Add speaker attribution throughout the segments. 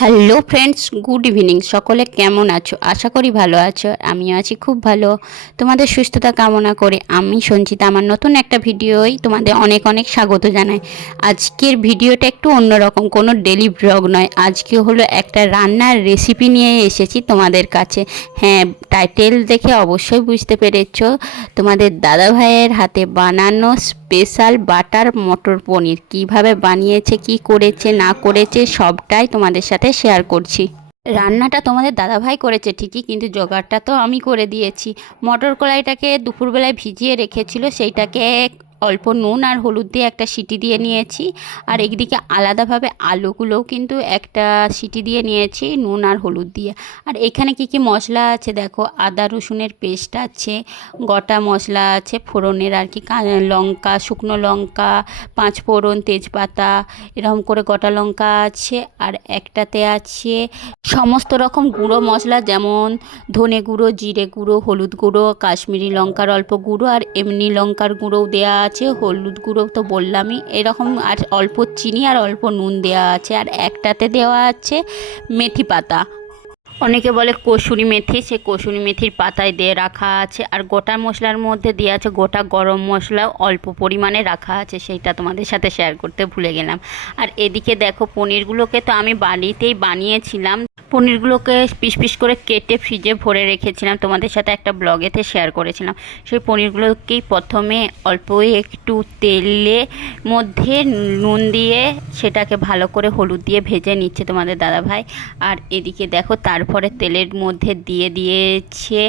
Speaker 1: Hello friends good evening সকলে কেমন আছো? আশা করি ভালো আছো আমিও আছি খুব ভালো। তোমাদের সুস্থতা কামনা করে আমি সঞ্চিতা, আমার নতুন একটা ভিডিওই তোমাদের অনেক অনেক স্বাগত জানাই। আজকের ভিডিওটা একটু অন্যরকম, কোনো ডেলি ব্লগ নয়। আজকে হলো একটা রান্নার রেসিপি নিয়ে এসেছি তোমাদের কাছে। হ্যাঁ টাইটেল দেখে অবশ্যই বুঝতে পেরেছ। তোমাদের দাদা ভাইয়ের হাতে বানানো স্পেশাল বাটার মটর পনির। কীভাবে বানিয়েছে, কি করেছে, না করেছে, সবটাই তোমাদের সাথে শেয়ার করছি। রান্নাটা তোমাদের দাদাভাই করেছে ঠিকই, কিন্তু জোগাড়টা তো আমি করে দিয়েছি। মটর কলাইটাকে দুপুরবেলায় ভিজিয়ে রেখেছিল, সেইটাকে অল্প নুন আর হলুদ দিয়ে একটা সিটি দিয়ে নিয়েছি। আর একদিকে আলাদাভাবে আলুগুলোও কিন্তু একটা সিটি দিয়ে নিয়েছি, নুন আর হলুদ দিয়ে। আর এখানে কি কি মশলা আছে দেখো? আদা, রসুনের পেস্ট আছে, গোটা মশলা আছে, ফোড়নের আর কি লঙ্কা, শুকনো লঙ্কা, পাঁচ ফোড়ন, তেজপাতা, এরকম করে গোটা লঙ্কা আছে। আর একটাতে আছে সমস্ত রকম গুঁড়ো মশলা যেমন ধনে গুঁড়ো, জিরে গুঁড়ো, হলুদ গুঁড়ো, কাশ্মীরি লঙ্কার অল্প গুঁড়ো আর এমনি লঙ্কার গুঁড়োও দেওয়া আছে, হলুদ গুঁড়ো তো বললামই। এরকম আর অল্প চিনি আর অল্প নুন দেওয়া আছে, আর একটাতে দেওয়া আছে মেথি পাতা। অনেকে বলে কসুরি মেথি, সে কসুরি মেথির পাতায় দিয়ে রাখা আছে। আর গোটা মশলার মধ্যে দেওয়া আছে গোটা গরম মশলা অল্প পরিমাণে রাখা আছে, সেইটা তোমাদের সাথে শেয়ার করতে ভুলে গেলাম। আর এদিকে দেখো পনিরগুলোকে তো আমি বাড়িতেই বানিয়েছিলাম। পনিরগুলোকে পিস পিস করে কেটে ফ্রিজে ভরে রেখেছিলাম। তোমাদের সাথে একটা ব্লগেতে শেয়ার করেছিলাম। সেই পনিরগুলোকেই প্রথমে অল্প একটু তেলে মধ্যে নুন দিয়ে সেটাকে ভালো করে হলুদ দিয়ে ভেজে নিচ্ছে তোমাদের দাদাভাই। আর এদিকে দেখো তারপরে তেলের মধ্যে দিয়ে দিয়েছে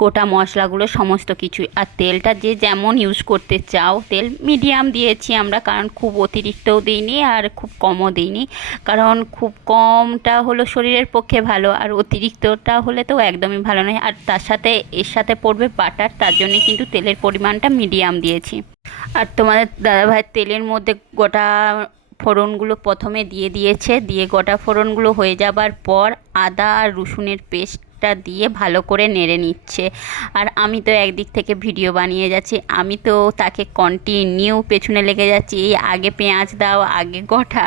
Speaker 1: গোটা মশলাগুলো, সমস্ত কিছুই আর তেলটা যে যেমন ইউজ করতে চাও, তেল মিডিয়াম দিয়েছি আমরা, কারণ খুব অতিরিক্তও দিইনি আর খুব কমও দিইনি। কারণ খুব কমটা হলো শরীরের পক্ষে ভালো, আর অতিরিক্তটা হলে তো একদমই ভালো নয়। আর তার সাথে, এর সাথে পড়বে বাটার তার জন্য কিন্তু তেলের পরিমাণটা মিডিয়াম দিয়েছি। আর তোমাদের দাদাভাই, তেলের মধ্যে গোটা ফোড়নগুলো প্রথমে দিয়ে দিয়েছে দিয়ে গোটা ফোড়নগুলো হয়ে যাবার পর আদা আর রসুনের পেস্টটা দিয়ে ভালো করে নেড়ে নিচ্ছে। আর আমি তো একদিক থেকে ভিডিও বানিয়ে যাচ্ছি, আমি তো তাকে কন্টিনিউ পেছনে লেগে যাচ্ছি, এই আগে পেঁয়াজ দাও, আগে গোটা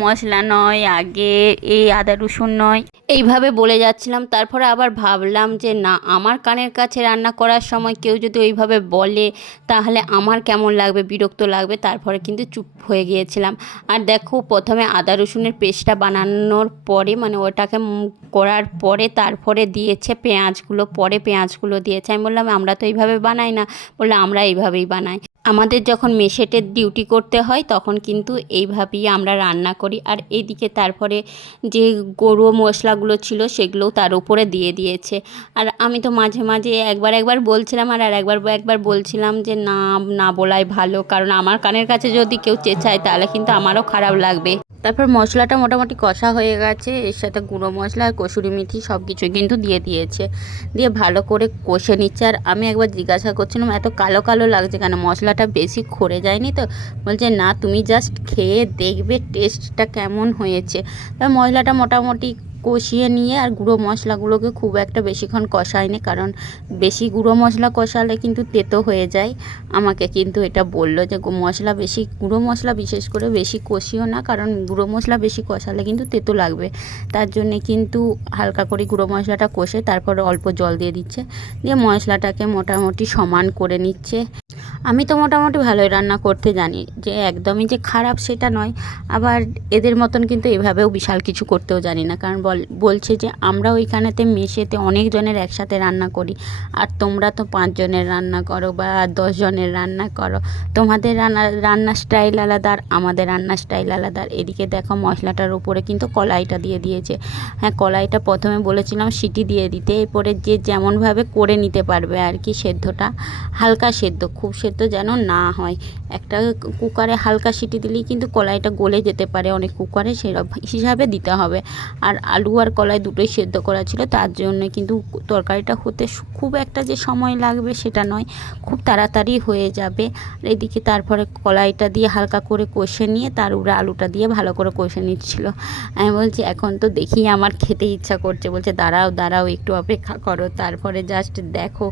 Speaker 1: মশলা নয়, আগে এই আদা রসুন নয়। এইভাবে বলে যাচ্ছিলাম, তারপরে আবার ভাবলাম যে না, আমার কানের কাছে রান্না করার সময় কেউ যদি ওইভাবে বলে, তাহলে আমার কেমন লাগবে, বিরক্ত লাগবে, তারপরে কিন্তু চুপ হয়ে গিয়েছিলাম। আর দেখো, প্রথমে আদা রসুনের পেস্টটা বানানোর পরে মানে ওটাকে করার পরে, তারপরে দিয়েছে পেঁয়াজগুলো, পরে পেঁয়াজগুলো দিয়েছে। আমি বললাম, আমরা তো এইভাবে বানাই না। বলল, আমরা এইভাবেই বানাই। আমাদের যখন মেশেটের ডিউটি করতে হয়, তখন কিন্তু এইভাবেই আমরা রান্না করি। আর এইদিকে তারপরে যে গরু মশলাগুলো ছিল, সেগুলোও তার উপরে দিয়ে দিয়েছে। আর আমি তো মাঝে মাঝে একবার একবার বলছিলাম আর একবার একবার বলছিলাম যে, না না বলাই ভালো। কারণ আমার কানের কাছে যদি কেউ চেঁচায়, তাহলে কিন্তু আমারও খারাপ লাগবে। তারপর মশলাটা মোটামুটি কষা হয়ে গেছে। এর সাথে গুঁড়ো মশলা আর কসুরি মেথি সব কিছু কিন্তু দিয়ে দিয়েছে। দিয়ে ভালো করে কষে নিচ্ছে। আর আমি একবার জিজ্ঞাসা করছিলাম, এত কালো কালো লাগছে কেন? মশলাটা বেশি খরে যায়নি তো? বলছে, না, তুমি জাস্ট খেয়ে দেখবে টেস্টটা কেমন হয়েছে। মশলাটা মোটামুটি কষিয়ে নিয়ে আর গুঁড়ো মশলাগুলোকে খুব একটা বেশিক্ষণ কষায়নি, কারণ বেশি গুঁড়ো মশলা কষালে কিন্তু তেতো হয়ে যায়। আমাকে কিন্তু এটা বলল যে মশলা বেশি, গুঁড়ো মশলা বিশেষ করে বেশি কষিও না, কারণ গুঁড়ো মশলা বেশি কষালে কিন্তু তেতো লাগবে। তার জন্যে কিন্তু হালকা করে গুঁড়ো মশলাটা কষে তারপরে অল্প জল দিয়ে দিচ্ছে। দিয়ে মশলাটাকে মোটামুটি সমান করে নিচ্ছে। আমি তো মোটামুটি ভালোই রান্না করতে জানি। যে একদমই যে খারাপ সেটা নয়, আবার এদের মতন কিন্তু এভাবেও বিশাল কিছু করতেও জানি না। কারণ বল, বলছে যে আমরা ওইখানেতে মেশেতে অনেকজনের একসাথে রান্না করি। আর তোমরা তো পাঁচজনের রান্না করো বা দশ জনের রান্না করো। তোমাদের রান্না রান্নার স্টাইল আলাদা আর আমাদের রান্নার স্টাইল আলাদা। আর এদিকে দেখো মশলাটার উপরে কিন্তু কলাইটা দিয়ে দিয়েছে। হ্যাঁ কলাইটা প্রথমে বলেছিলাম সিটি দিয়ে দিতে। এরপরে যে যেমনভাবে করে নিতে পারবে আর কি সেদ্ধটা, হালকা সেদ্ধ, খুব সেদ্ধ যেন না হয়। একটা কুকারে হালকা সিটি দিলেই কিন্তু কলাইটা গলে যেতে পারে অনেক কুকারে সেরকম হিসাবে দিতে হবে। আর আলু আর কলাই দুটোই সেদ্ধ করা ছিল, তার জন্য কিন্তু তরকারিটা হতে খুব একটা যে সময় লাগবে সেটা নয়, খুব তাড়াতাড়ি হয়ে যাবে। আর এদিকে তারপরে কলাইটা দিয়ে হালকা করে কষে নিয়ে, তার উপরে আলুটা দিয়ে ভালো করে কষে নিচ্ছিল। আমি বলছি, এখন তো দেখি আমার খেতে ইচ্ছা করছে। বলছে, দাঁড়াও দাঁড়াও, একটু অপেক্ষা করো, তারপরে জাস্ট দেখো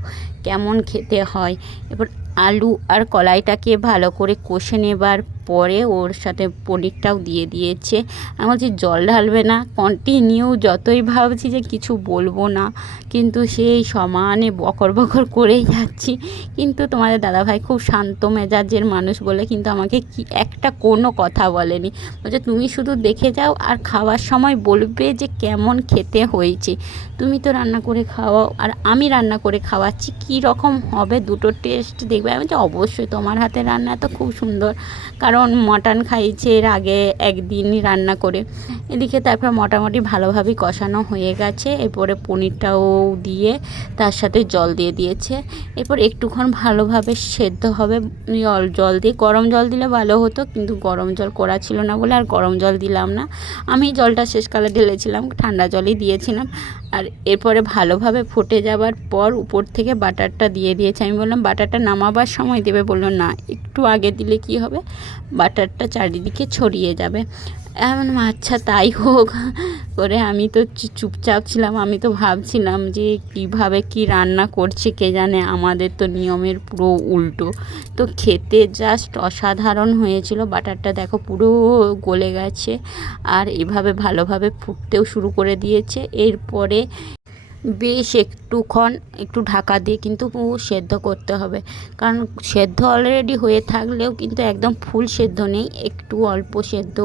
Speaker 1: কেমন খেতে হয়। এবার আলু আর কলাইটাকে ভালো করে কষে নেবার পরে ওর সাথে পনিরটাও দিয়ে দিয়েছে। আমি বলছি, জল ঢালবে না কন্টিনিউ যতই ভাবছি যে কিছু বলব না। কিন্তু সেই সমানে বকর বকর করেই যাচ্ছি। কিন্তু তোমাদের দাদাভাই খুব শান্ত মেজাজের মানুষ বলে কিন্তু আমাকে কি একটা কোনো কথা বলেনি। বলছে, তুমি শুধু দেখে যাও আর খাওয়ার সময় বলবে যে কেমন খেতে হয়েছে। তুমি তো রান্না করে খাওয়াও আর আমি রান্না করে খাওয়াচ্ছি, কী রকম হবে দুটো টেস্ট দেখবে? আমি বলছি, অবশ্যই, তোমার হাতের রান্না তো খুব সুন্দর। কারণ মটন খাইছে এর আগে একদিন রান্না করে। এদিকে তারপর মোটামুটি ভালোভাবেই কষানো হয়ে গেছে। এরপরে পনিরটাও দিয়ে তার সাথে জল দিয়ে দিয়েছে। এরপর একটুক্ষণ ভালোভাবে সেদ্ধ হবে। জল দিয়ে গরম জল দিলে ভালো হতো, কিন্তু গরম জল করা ছিল না বলে আর গরম জল দিলাম না। আমি জলটা শেষকালে ঢেলেছিলাম, ঠান্ডা জলই দিয়েছিলাম। আর এরপরে ভালোভাবে ফুটে যাবার পর উপর থেকে বাটারটা দিয়ে দিয়েছে। আমি বললাম, বাটারটা নামাবার সময় দেবে। বলল, না, একটু আগে দিলে কি হবে? বাটারটা চারিদিকে ছড়িয়ে যাবে। এমন আচ্ছা তাই হোক। করে আমি তো চুপচাপ ছিলাম। আমি তো ভাবছিলাম যে কীভাবে কি রান্না করছে কে জানে? আমাদের তো নিয়মের পুরো উল্টো। তো খেতে জাস্ট অসাধারণ হয়েছিল। বাটারটা দেখো পুরো গলে গেছে। আর এভাবে ভালোভাবে ফুটতেও শুরু করে দিয়েছে। এরপরে বেশ একটুক্ষণ একটু ঢাকা দিয়ে কিন্তু সেদ্ধ করতে হবে। কারণ সেদ্ধ অলরেডি হয়ে থাকলেও কিন্তু একদম ফুল সেদ্ধ নেই, একটু অল্প সেদ্ধ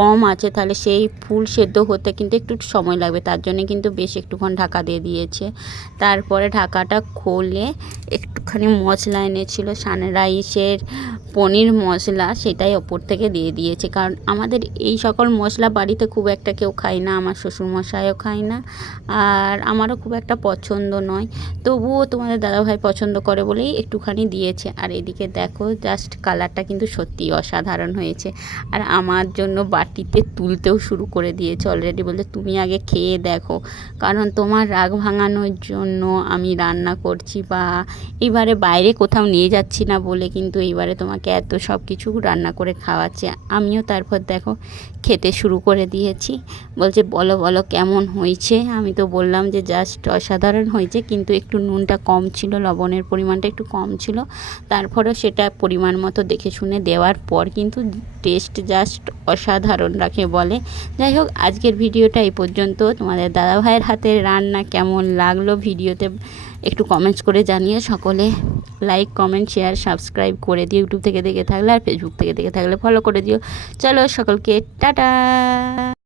Speaker 1: কম আছে, তাহলে সেই ফুল সেদ্ধ হতে কিন্তু একটু সময় লাগবে, তার জন্য কিন্তু বেশ একটুক্ষণ ঢাকা দিয়ে দিয়েছে। তারপরে ঢাকাটা খুলে একটুখানি মশলা এনেছিল সানরাইসের পনির মশলা সেটাই ওপর থেকে দিয়ে দিয়েছে। কারণ আমাদের এই সকল মশলা বাড়িতে খুব একটা কেউ খায় না, আমার শ্বশুরমশাইও খায় না আর আমারও খুব একটা পছন্দ নয়। তবুও তোমাদের দাদাভাই পছন্দ করে বলেই একটুখানি দিয়েছে। আর এদিকে দেখো জাস্ট কালারটা কিন্তু সত্যিই অসাধারণ হয়েছে। আর আমার জন্য বাটিতে তুলতেও শুরু করে দিয়েছে অলরেডি বলতে তুমি আগে খেয়ে দেখো। কারণ তোমার রাগ ভাঙানোর জন্য আমি রান্না করছি বা এবারে বাইরে কোথাও নিয়ে যাচ্ছি না বলে কিন্তু এইবারে তোমাকে এত সব কিছু রান্না করে খাওয়াচ্ছে। আমিও তারপর দেখো খেতে শুরু করে দিয়েছি। বলছে, বলো বলো, কেমন হয়েছে? আমি তো বললাম যে, জাস্ট অসাধারণ হয়েছে। কিন্তু একটু নুনটা কম ছিল, লবণের পরিমাণটা একটু কম ছিল। তারপরেও সেটা পরিমাণ মতো দেখে শুনে দেওয়ার পর কিন্তু টেস্ট জাস্ট অসাধারণ রাখে বলে। যাই হোক, আজকের ভিডিওটা এই পর্যন্ত। তোমাদের দাদাভাইয়ের হাতের রান্না কেমন লাগল ভিডিওতে একটু কমেন্টস করে জানিয়ে সকলে। লাইক কমেন্ট শেয়ার সাবস্ক্রাইব করে দিও ইউটিউব থেকে দেখে থাকলে আর ফেসবুক থেকে দেখে থাকলে ফলো করে দিও। চলো সকলকে, টাটা!